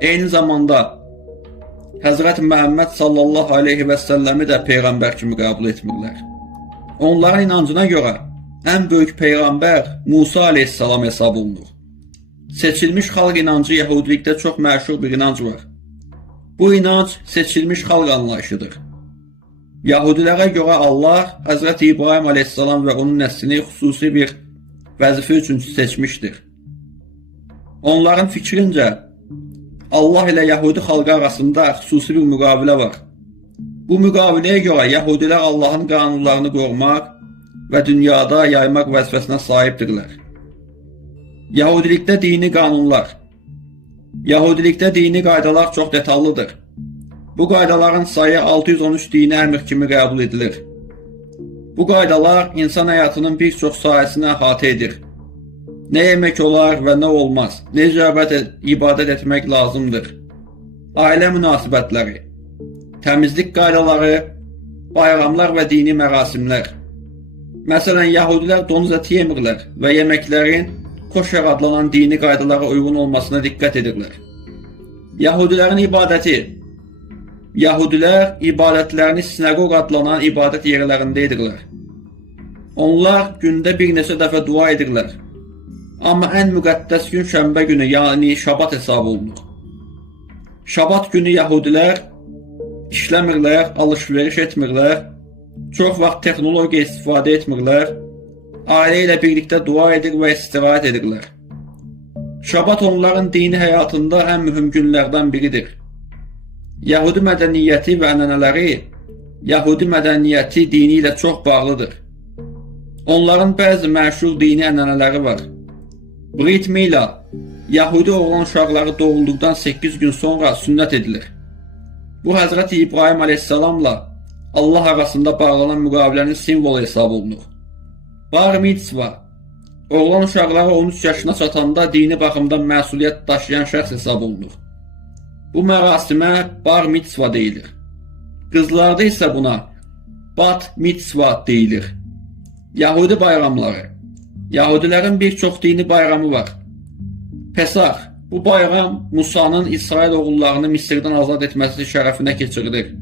Eyni zamanda Həzrət Məhəmməd sallallahu aleyhi və səlləmi də peyğəmbər kimi qəbul etmirlər. Onların inancına görə ən böyük peyğəmbər Musa aleyhissalam hesab olunur. Seçilmiş xalq inancı Yəhudilikdə çox məşhur bir inanc var. Bu inanc seçilmiş xalq anlayışıdır. Yahudilərə görə Allah Həzrət İbrahim aleyhissalam və onun nəslini xüsusi bir vəzifə üçün seçmişdir. Onların fikrincə Allah ilə Yəhudi xalqı arasında xüsusi bir müqavilə var. Bu müqaviləyə görə Yəhudilər Allahın qanunlarını qorumaq və dünyada yaymaq vəzifəsinə sahibdirlər. Yahudilikdə dini qanunlar. Yahudilikdə dini qaydalar çox detallıdır. Bu qaydaların sayı 613 dini əmr kimi qəbul edilir. Bu qaydalar insan həyatının bir çox sahəsini əhatə edir. Nə yemək olar və nə olmaz, necə ibadət etmək lazımdır, ailə münasibətləri, təmizlik qaydaları, bayramlar və dini mərasimlər. Məsələn, Yəhudilər donuz əti yemirlər və yeməklərin koşer adlanan dini qaydalara uyğun olmasına diqqət edirlər. Yəhudilərin ibadəti. Yəhudilər ibadətlərini sinagog adlanan ibadət yerlərində edirlər. Onlar gündə bir neçə dəfə dua edirlər. Amma ən müqəddəs gün şənbə günü, yəni şabat hesab olunur. Şabat günü Yəhudilər işləmirlər, alış-veriş etmirlər, çox vaxt texnologiya istifadə etmirlər, ailə ilə birlikdə dua edir və istirahət edirlər. Şabat onların dini həyatında ən mühüm günlərdən biridir. Yəhudi mədəniyyəti və ənənələri Yəhudi mədəniyyəti dini ilə çox bağlıdır. Onların bəzi məşhur dini ənənələri var. Brit Mila, Yəhudi oğlan uşaqları doğulduqdan 8 gün sonra sünnət edilir. Bu Həzrət İbrahim aleyhissalamla Allah arasında bağlanan müqavilənin simvolu hesab olunur. Bar mitzva, oğlan uşaqları 13 yaşına çatanda dini baxımdan məsuliyyət daşıyan şəxs hesab olunur. Bu mərasimə bar mitzva deyilir. Qızlarda isə buna bat mitzva deyilir. Yəhudi bayramları. Yahudilərin bir çox dini bayramı var. Pesach, bu bayram Musanın İsrail oğullarını Misirdən azad etməsi şərəfinə keçirilir.